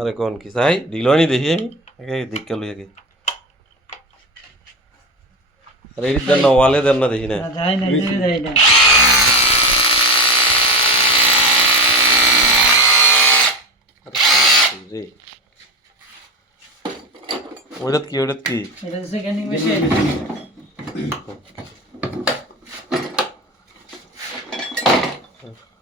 আরে কোন কি চাই দিল নি দেখি আমি আগে দিককে লই আগে আরে এটি দেন না ওয়ালে দেন না দেখি না না যাই না এই যাই না রে ওইটাত কি ওইটাত কি এটা হচ্ছে ক্যানিং মেশিন হ্যাঁ অন্য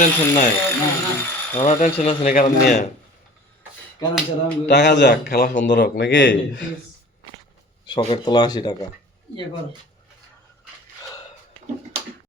Tension নাই। আমার টেনশন আছে না কারণ নিয়ে। টাকা যাক খেলা সুন্দর হোক নাকি? শখের তোলা আশি টাকা। ইয়ে